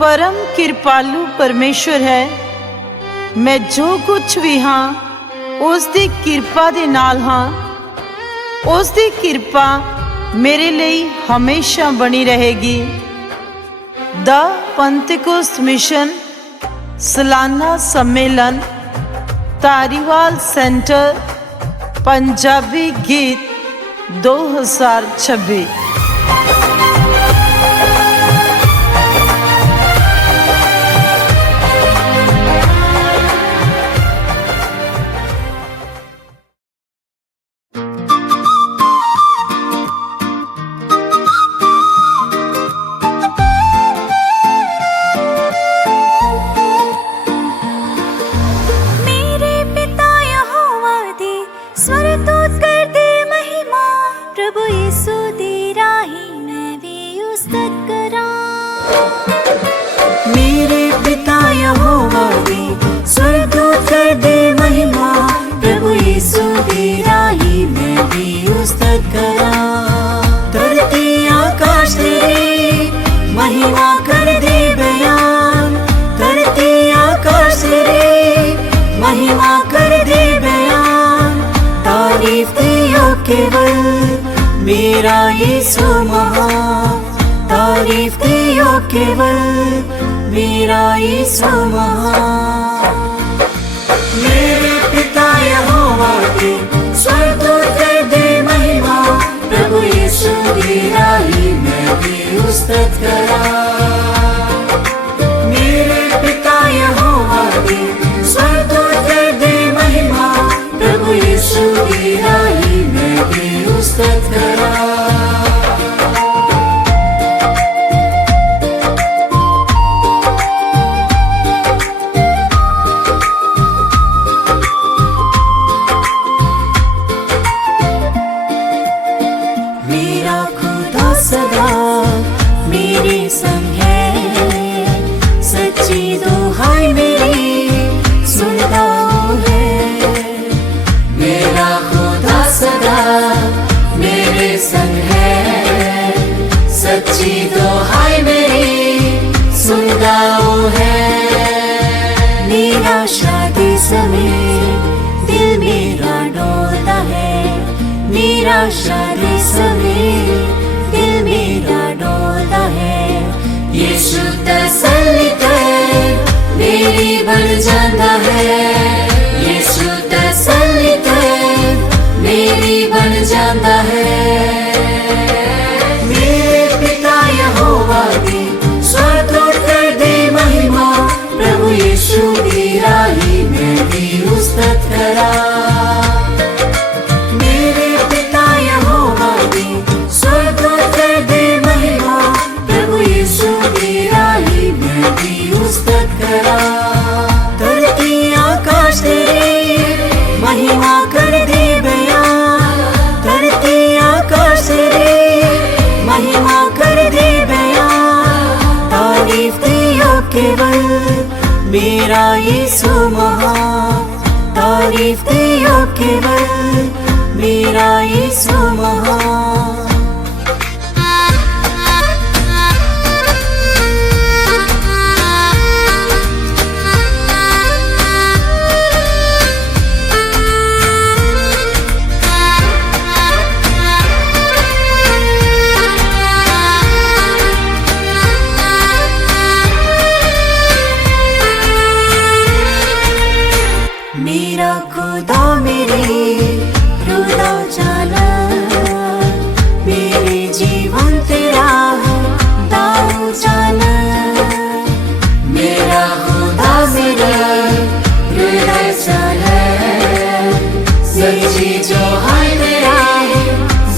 परम कृपालु परमेश्वर है। मैं जो कुछ भी हाँ उस दी किरपा दे नाल हाँ। उस दी किरपा मेरे लिए हमेशा बनी रहेगी। द पेंटिकोस्ट मिशन सालाना सम्मेलन, धारीवाल सेंटर, पंजाबी गीत 2026। केवल मेरा यीशु महान, तारीफ दियो केवल मेरा यीशु महान। मेरे पिता यहोवा के स्वर्गदूत कर दे महिमा, प्रभु यीशु की राही मैं भी उस्तत करा। मेरे पिता यहोवा के स्वर्गदूत कर दे महिमा, प्रभु यीशु की राही मैं भी उस्तत करा। मेरा खुदा सदा मेरे संग है, सच्ची दुहाई मेरी सुनता है। मेरा खुदा सदा मेरे संग है, सच्ची दुहाई मेरी सुनता है। निराशा के समय दिल मेरा डोलता है, निराशा के समय दिल मेरा डोलता है। यीशु तसल्ली कर मेरी बढ़ जाता है, यीशु तसल्ली कर मेरी बढ़ जाता है। मेरे पिता यहोवा की स्वर्गदूत कर दे महिमा, प्रभु यीशु की राही मैं भी उस्तत करा। धरती आकाश तेरे महिमा कर दे बयान, धरती आकाश तेरे महिमा कर दे बयान। तारीफ दियो केवल मेरा यीशु महान, तारीफ दियो केवल मेरा यीशु महान। मेरा खुदा मेरे रुदा जाना, मेरे जीवन तेरा है दाऊ जाना। मेरा खुदा मेरे रुदा जाना, सच्ची जो है मेरा है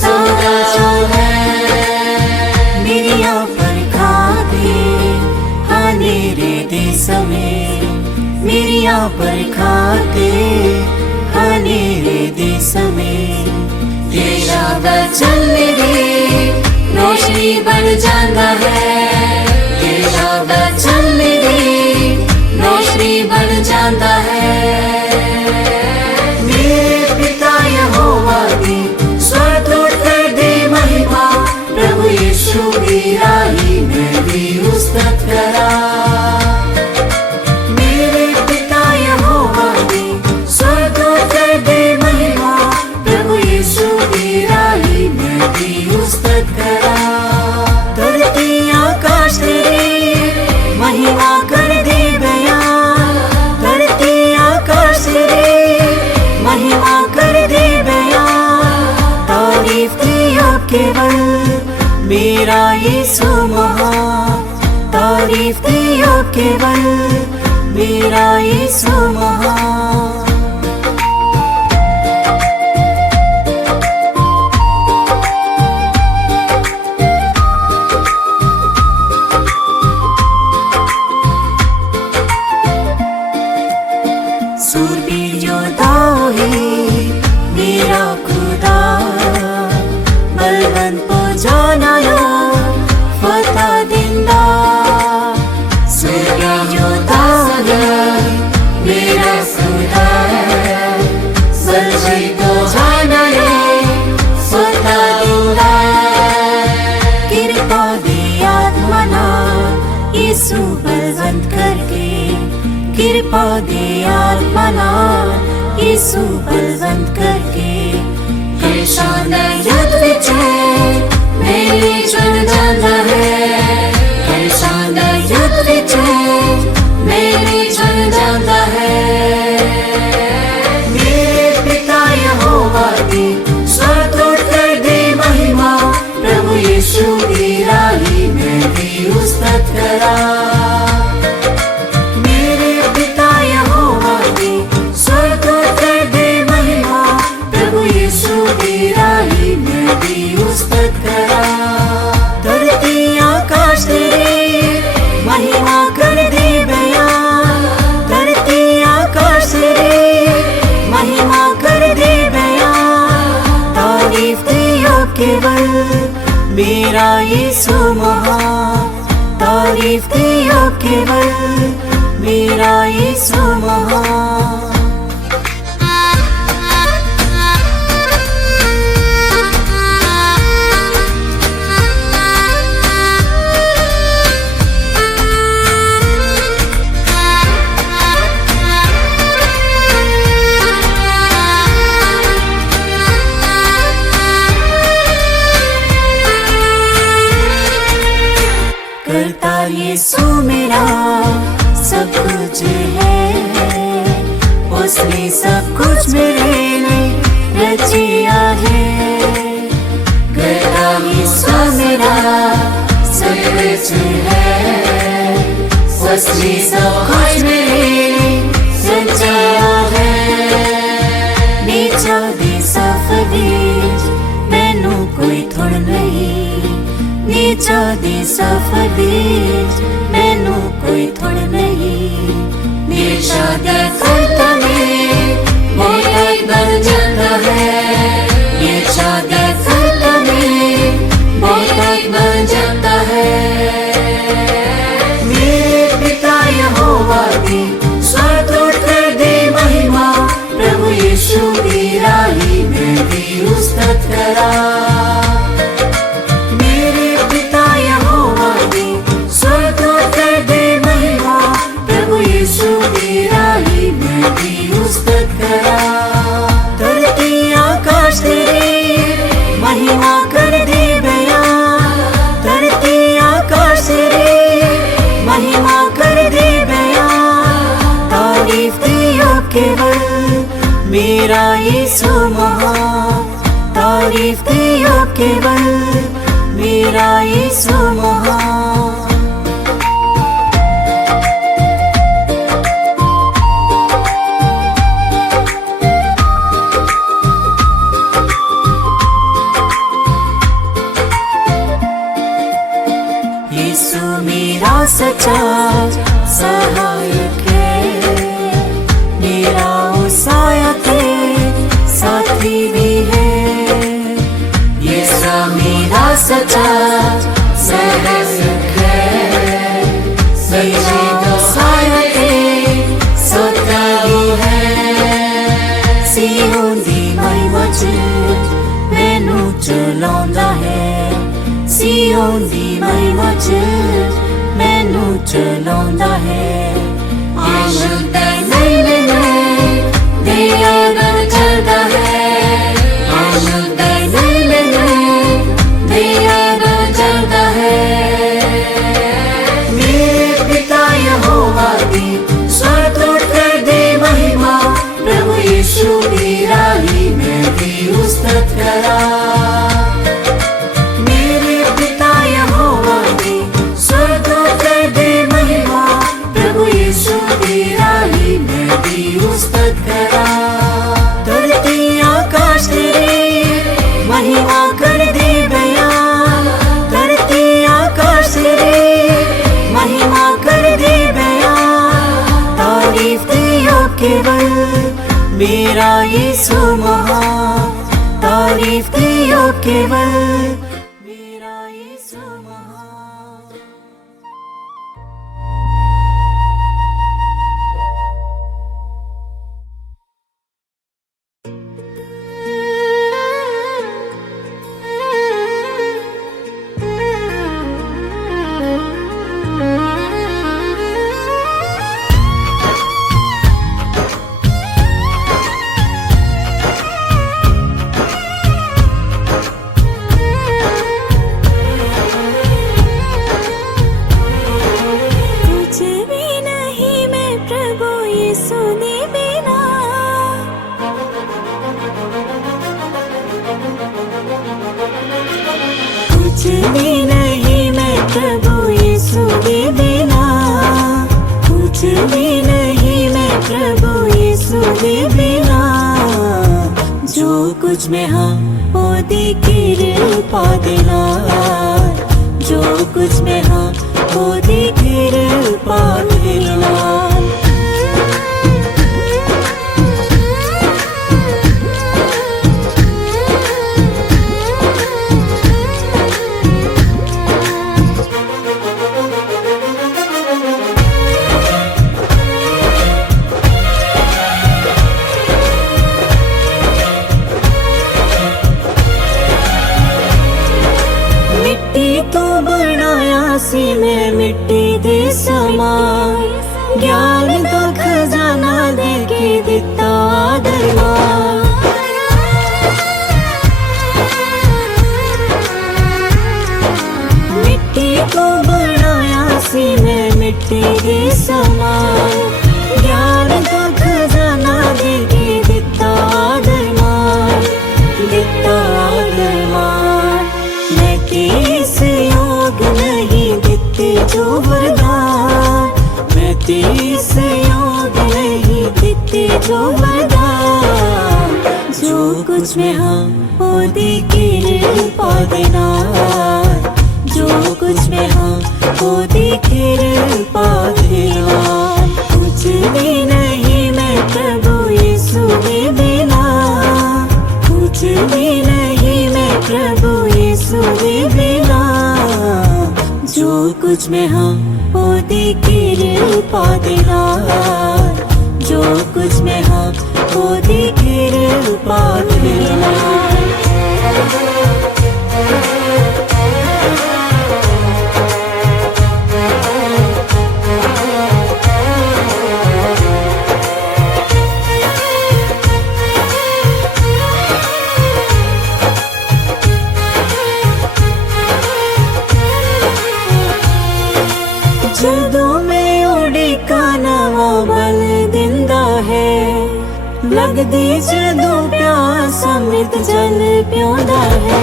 सौदा जो है। मेरी पर खाते हानेरे देश में, मेरी पर खाते हानेरे देश में। तेरा वचन मेरी रोशनी बढ़ जाता है, तेरा वचन मेरी रोशनी बढ़ जाता है। मेरे पिता यहोवा की स्वर्गदूत कर दे महिमा, प्रभु यीशु की राही मैं भी उस्तत करा। यीशु महान, तारीफ दियो केवल मेरा यीशु महान। सूरबीर योद्धा है मेरा खुदा, बलवंत को जाना लो फतह दिंदा। सूरबीर योद्धा है मेरा खुदा, बलवंत को जाना लो फतह दिंदा। कृपा दे आत्मना यीशु बलवंत करके, कृपा दे आत्मना यीशु बलवंत करके। हमेशान युद्ध विच मेरे चुन जाता है, हमेशान युद्ध विच मेरे चुन जाता है। मेरे पिता यहोवा दी स्वर्गदूत कर दे महिमा, प्रभु यीशु की राही में भी उस्तत करा। धरती आकाश तेरे महिमा कर दे बयान, धरती आकाश तेरे महिमा कर दे बयान। तारीफ दियो केवल मेरा यीशु महान, तारीफ दियो केवल मेरा यीशु महान। करता यीशु मेरा सब कुछ है, उसने सब कुछ मेरे लिए रचिया है। करता यीशु मेरा सब कुछ है, उसने सब कुछ मेरे लिए रचिया है। नीचा दे सफेद मैनू कोई थोड़ नहीं, नीचा दे सफेद मैनू कोई थोड़ नहीं। नीचा दे करता में बहुत बन जाता है, नीचा दे करता में बहुत बन जाता है। मेरे पिता यहोवा दी स्वर्गदूत कर दे महिमा, प्रभु यीशु की राही में भी उस्तत करा। धरती आकाश तेरे महिमा कर दे बयान, धरती आकाश तेरे महिमा कर दे बयान। तारीफ दियो केवल मेरा यीशु महान, तारीफ दियो केवल मेरा यीशु महान। यीशु मेरा सच्चा सहायक है, मेरा सहायक साथी भी है। यीशु मेरा सच्चा सहायक है, मेरा सहायक साथी भी है। सियोन दी महिमा मैनू चलाउंदा है, सियोन दी महिमा मैनू चलाउंदा है। आनंद नहीं मैनू दिया चलता है, आनंद नहीं मैनू दिया चलता है। मेरे पिता यहोवा दी स्वर्गदूत कर दे महिमा, प्रभु यीशु की राही में भी उस्तत करा। मेरे पिता यहोवा केवल मेरा यीशु महान, तारीफ दियो केवल मेरा यीशु महान। कुछ भी नहीं मैं प्रभु यीशु ने बिना, कुछ भी नहीं मैं प्रभु यीशु ने बिना, कुछ भी नहीं मैं प्रभु यीशु ने बिना। जो कुछ मैं हाँ ओदी कृपा देना, जो कुछ मैं हाँ ओदी कृपा देना। मिट्टी तो बनाया सी मैं मिट्टी दे समान, ज्ञान का खजाना दे के दिता आदरमान। मिट्टी को बनाया सी मैं मिट्टी दे समान, ज्ञान का खजाना दे के दिता आदरमान, दिता आदरमान। मैं तेस योग नहीं देते जो वरदान, मैं तेस योग नहीं देते जो वरदान। जो कुछ मैं हाँ ओदी कृपा देना, जो कुछ मैं हाँ ओदी कृपा देना। कुछ भी नहीं मैं प्रभु यीशु ने बिना, कुछ भी नहीं मैं प्रभु यीशु ने बिना। जो कुछ मैं हाँ ओदी कृपा देना, जो कुछ मैं हाँ ओदी कृपा देना। ਜਦੋਂ ਮੈਂ ਉਡੀਕਾਂ ਨਵਾਂ ਬਲ ਦਿੰਦਾ ਹੈ, ਲੱਗਦੀ ਜਦੋਂ ਪਿਆਸ ਅੰਮ੍ਰਿਤ ਜਲ ਪਿਉਂਦਾ ਹੈ।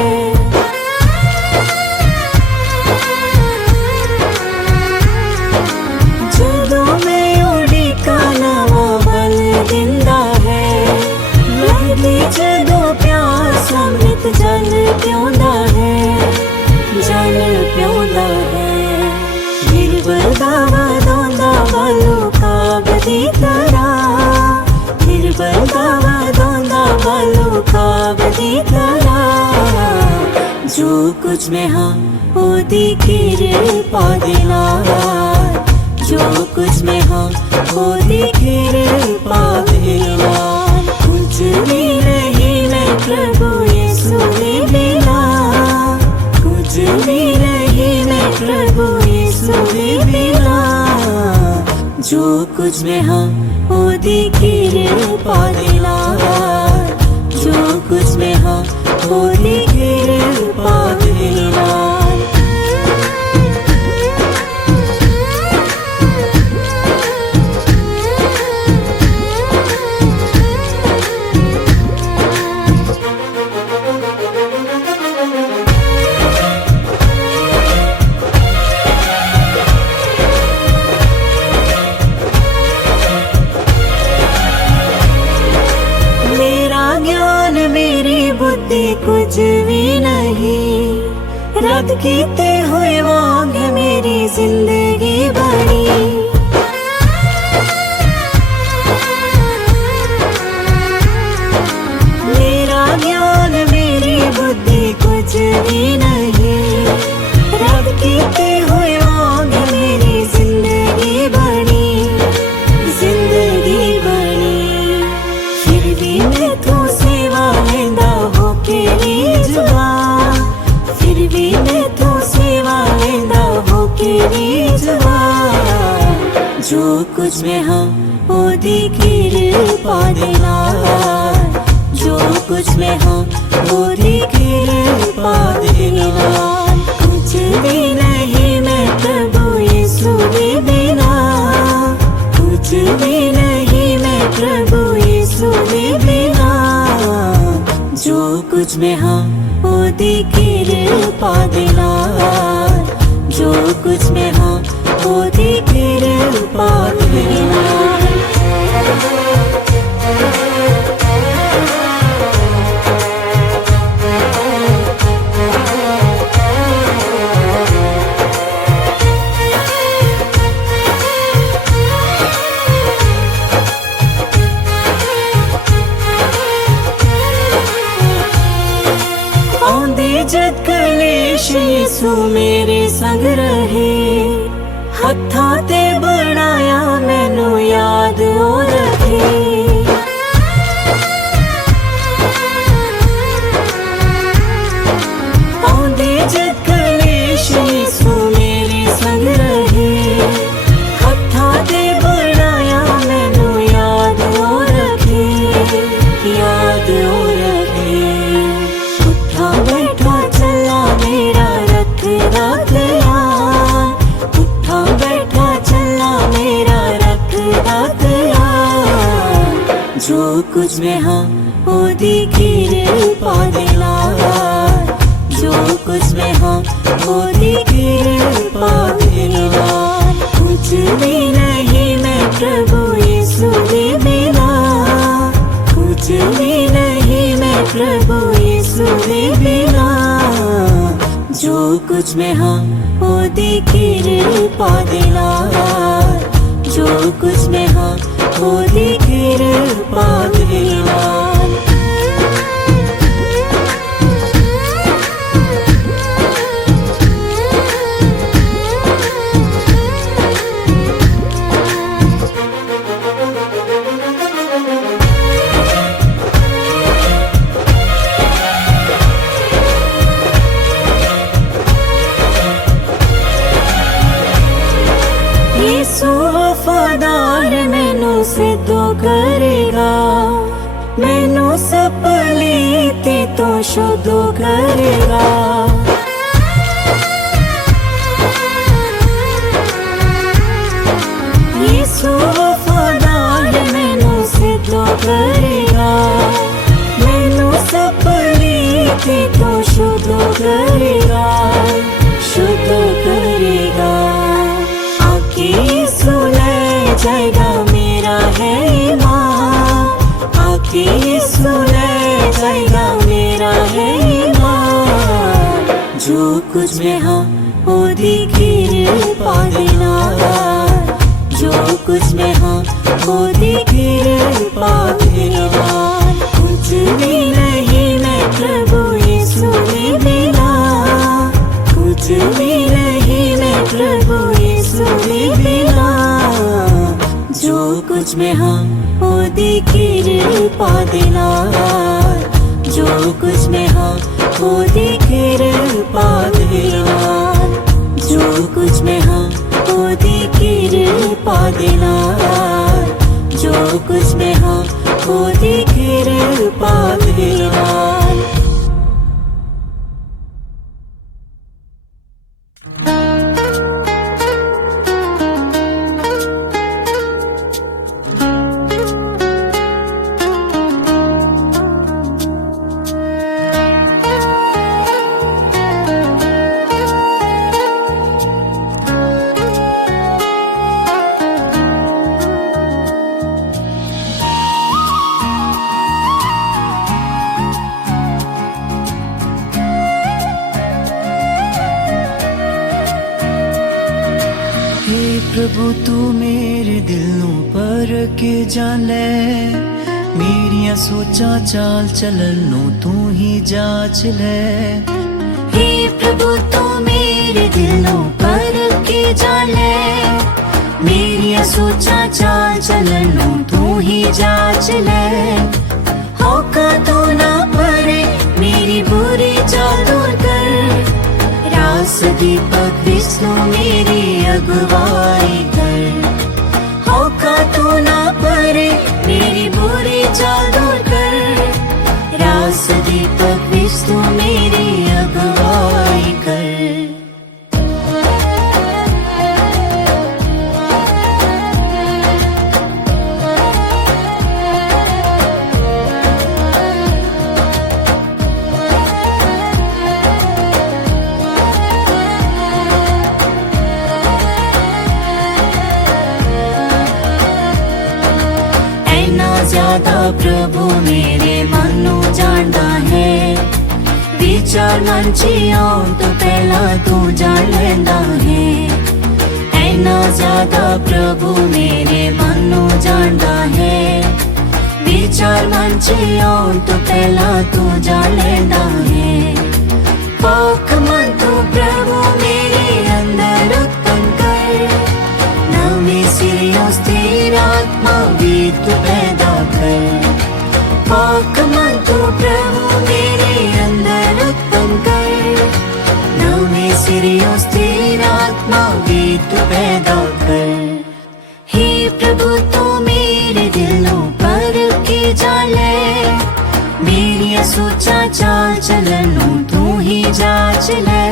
ਜਦੋਂ ਮੈਂ ਉਡੀਕਾਂ ਨਵਾਂ ਬਲ ਦਿੰਦਾ ਹੈ, ਲੱਗਦੀ ਜਦੋਂ ਪਿਆਸ ਅੰਮ੍ਰਿਤ ਜਲ ਪਿਉਂਦਾ ਹੈ, ਜਲ ਪਿਉਂਦਾ ਹੈ। निर्बलता वदोंदा बालू काब दी तरह, निर्बलता वदोंदा बालू काब दी तरह। जो कुछ मैं हाँ ओदी कृपा देना, जो कुछ मैं हाँ ओदी कृपा देना। कुछ भी नहीं मैं प्रभु यीशु ने बिना, कुछ भी नहीं मैं प्रभु यीशु ने बिना। जो कुछ मैं हाँ ओदी कृपा देना, जो कुछ मैं हाँ ओदी कृपा देना। कुछ भी नहीं रद्द कीते हुए वांग मेरी जिंदगी बनी। जो कुछ में हम ओदी किरपा दे नाल, जो कुछ में हम ओदी किरपा दे नाल। कुछ भी नहीं मैं प्रभु यीशु दे बिना, कुछ भी नहीं मैं प्रभु यीशु दे बिना। जो कुछ में हम ओदी किरपा दे नाल, जो कुछ में हम ओदी किरपा दे नाल। जद कलेश यीशु मेरे संग रहे, हत्था ते बनाया मैनू याद हो रखे। आंदे जद कलेश यीशु मेरे संग रहे, हत्था ते बनाया मैनू याद हो रखे, याद हो रखे। उठा बैठा चला मेरा रथ रातयान, उठा बैठा चला मेरा रथ रातयान। जो कुछ में हम ओदी किरपा दे नाल, जो कुछ में हम ओदी किरपा दे नाल। कुछ भी नहीं मैं प्रभु यीशु दे बिना, कुछ भी नहीं मैं प्रभु यीशु दे बिना। जो कुछ में हम ओदी किरपा दे नाल, जो कुछ में हम ओदी किरपा दे नाल। यीशु वफादार मैनू सिद्धो करेगा, मैनू सपलीति तो शुद्धो करेगा। यीशु वफादार मैनू सिद्धो करेगा, मैनू सपलीति तो शुद्धो करेगा, शुद्धो करेगा। यीशु ले जाएगा मेरा है ईमान, आके यीशु ले जाएगा मेरा है ईमान। जो कुछ में हम ओदी किरपा दे नाल, जो कुछ में हम ओदी किरपा दे नाल। कुछ भी नहीं मैं प्रभु यीशु दे बिना, कुछ भी नहीं मैं प्रभु यीशु दे बिना। जो कुछ में हम ओदी किरपा दे नाल, जो कुछ में हम ओदी किरपा दे नाल। जो कुछ में हम ओदी किरपा दे नाल, जो कुछ में हम ओदी किरपा दे नाल। प्रभु तू मेरे दिल नू पर के जान ले, मेरिया सोचा चाल चलन नू तू ही जाच ले। हे प्रभु तू मेरे दिल नू पर के जान ले, मेरिया सोचा चाल चलन नू तू ही जाच ले। होका तू ना परे मेरी बुरी चाल दूर कर, रास दीपक विष्णु मेरी अगुवाई कर। ज्यादा प्रभु मेरे मन नू जानदा है। विचार मन च आउण तो पहला तू जान लैंदा है। ऐना ज्यादा प्रभु मेरे मन नू जानदा है। विचार मन च आउण तो पहला तू जान लैंदा है। पाक मन तू प्रभु मेरे अंदर उत्पन्न कर। नवी सिरियों स्थिर आत्मा भी तू पैदा कर। पाक मन तू प्रभु मेरे अंदर उत्पन्न कर। नवी सिरियों स्थिर आत्मा भी तू पैदा कर। हे प्रभु तू मेरे दिलों पर के जाले। मेरी सोचा चाल चलनों तू ही जांच ले।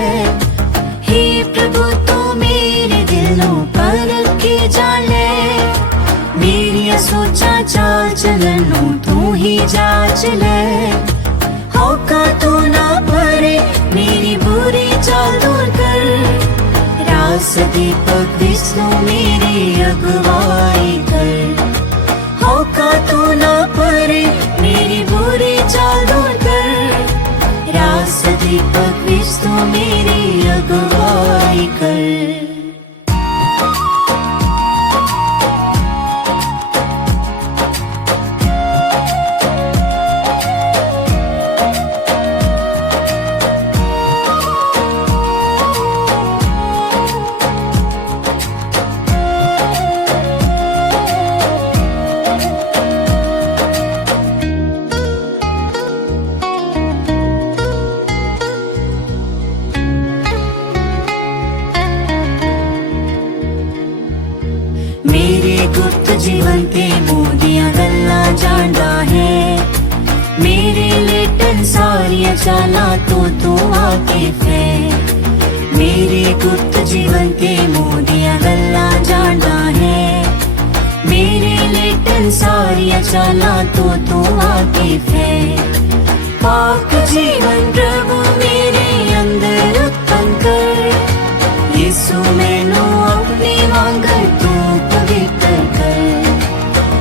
हे प्रभु तू मेरे दिलों पर के जाले। मेरी सोचा चाल चलनों तू ही जांच ले। होका तू ना भरे मेरी बुरी चाल दूर कर। रास दीपक विष्णु मेरी अगुवाई कर। होका तू ना भरे मेरी बुरी चाल दूर कर। रास दीपक विष्णु मेरी अगुवाई कर। गुप्त जीवन ते मोदियां गल्लां जानदा है। मेरे लेटन सारियां चालां तो तू वाकिफ है। मेरे गुप्त जीवन ते मोदियां गल्लां जानदा है। मेरे लेटन सारियां चालां तो तू वाकिफ है। पाक जीवन प्रभु मेरे अंदर उत्पन्न कर। यीशु मैनू अपनी मांग तू पवित्र कर।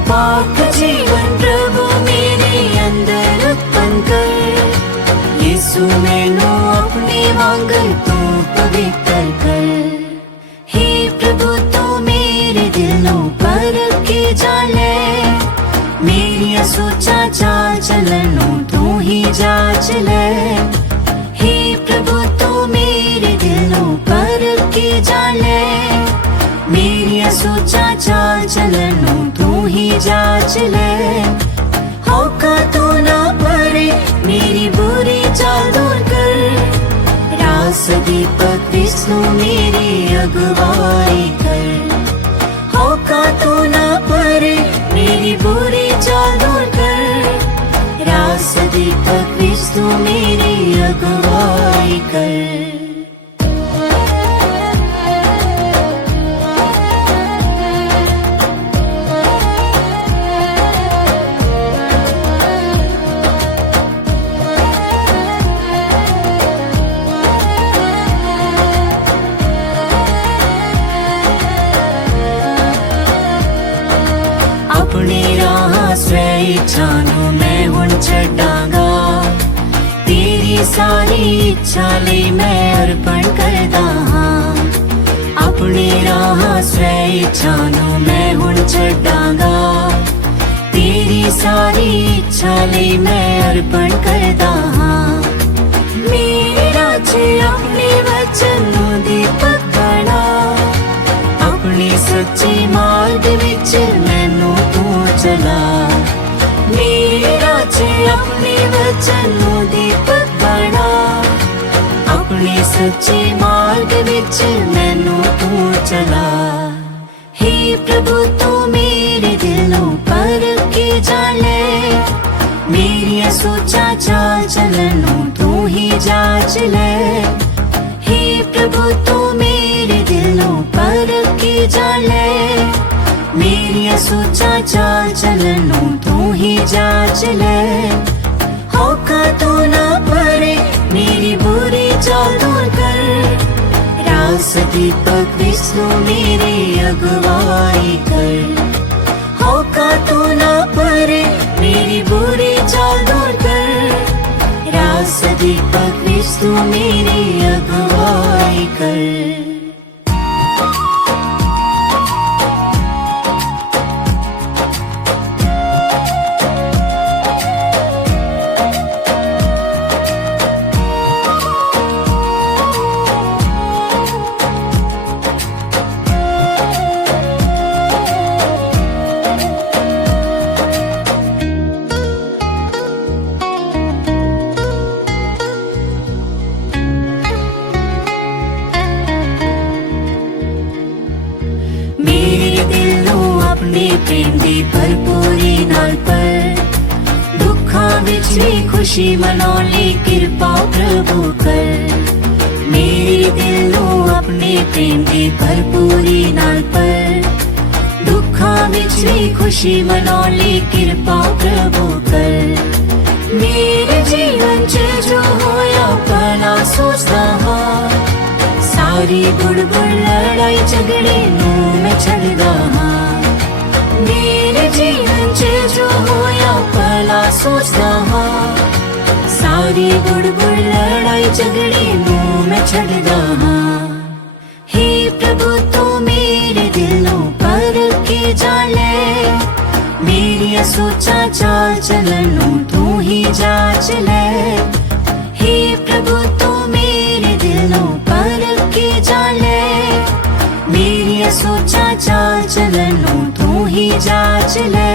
पाक जीवन प्रभु मेरे अंदर उत्पन्न कर। यीशु मैनू अपनी मांग तू पवित्र कर। हे प्रभु तू मेरे दिलों पर के जाने। मेरी सोचा चाल चलनों तू ही जांच ले। हे प्रभु तू मेरे दिलों पर के जाने। मेरी सोचा चाल चलनों तू ही जांच ले। होका तू ना भरे मेरी बुरी चाल दूर कर। रास दीपक विष्णु मेरी अगुवाई कर। होका तू ना भरे मेरी बुरी चाल दूर कर। रास दीपक विष्णु मेरी अगुवाई कर। अपनी राह स्वे इच्छा नू मैं हुण छड्डांगा। तेरी सारी इच्छा लई मैं अर्पण करदा हां। अपनी राह स्वे इच्छा नू मैं हुण छड्डांगा। तेरी सारी इच्छा लई मैं अर्पण करदा हां। मेरे राज्य अपने वचन नू दीपक बना। अपनी सच्ची मार्ग विच मैनू तू चला। मेरा चे अपने वचन नू दीपक बना। अपने सच्चे मार्ग विच मैनू तू चला। हे प्रभु तू मेरे दिलों पर के जाने। मेरी सोचा चाल चलनों तू ही जांच ले। हे प्रभु तू मेरे दिलों पर के जाने। मेरी सोचा चाल चलनों तू ही जांच ले। होका तू ना भरे मेरी बुरी चाल दूर कर। रास दीपक विष्णु मेरी अगुवाई कर। होका तू ना भरे अपने प्रेम दी भरपूरी नाल पर दुखां विच भी खुशी मनाउण लई किरपा प्रभु कर मेरे दिल नूं अपने प्रेम दी भरपूरी नाल पर दुखां विच भी खुशी मनाउण लई किरपा प्रभु कर मेरे जीवन च जो होया भला सोचदा हां सारी बुड़बुड़ लड़ाई झगड़े नूं मैं छड्डदा हां मेरे जीवन च जो होया भला सोचदा हां सारी बुड़बुड़ लड़ाई झगड़े नूं मैं छड्डदा हां हे प्रभु तू मेरे दिल नूं परख के जाण ले मेरिया सोचा चाल चलन नूं तू ही जांच ले हे प्रभु तू मेरे दिल नूं परख के जाण ले मेरिया सोचा चाल चलन नूं तू ही जांच ले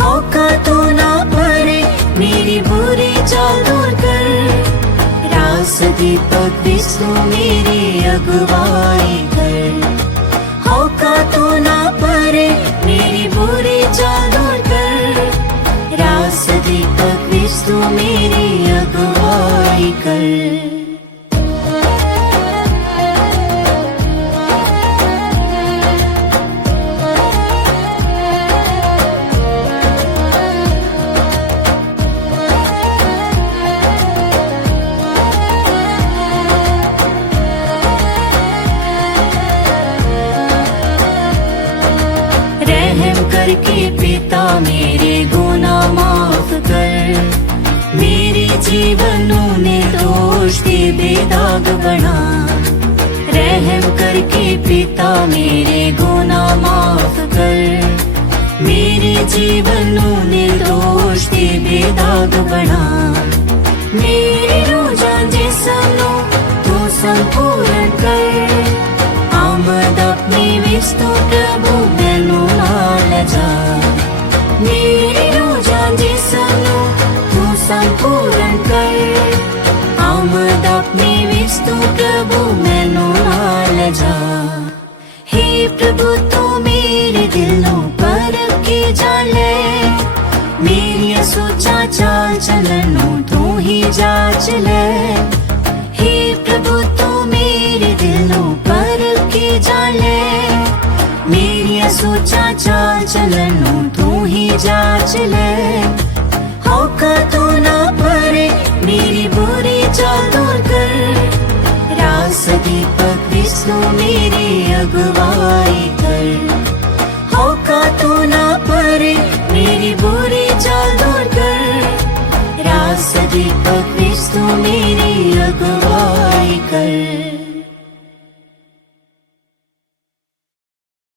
होका तू ना परे मेरी बुरी चाल दूर कर रास दीपक विष्णु मेरी अगुवाई कर होका तू ना परे मेरी बुरी चाल दूर कर रास दीपक विष्णु मेरी अगुवाई कर करके पिता मेरे गुनाह माफ कर मेरे जीवन नूं निर्दोष ते बेदाग बना रहम करके पिता मेरे गुनाह माफ कर मेरे जीवन नूं निर्दोष ते बेदाग बना मेरे रोजां जिस्म नूं तू संपूर्ण कर आमद अपने विच तू प्रभु मैनू नाल जा मेरे रोजां जिस्म नूं तू संपूर्ण कर आमद अपने विच तू प्रभु मैनू नाल जा हे प्रभु तू मेरे दिल नूं परख के जाण ले मेरिया सोचा चाल चलन नूं तू ही जांच ले हे प्रभु तू मेरे दिल नूं परख के जाण ले मेरिया सोचा चाल चलन नूं तू ही जांच ले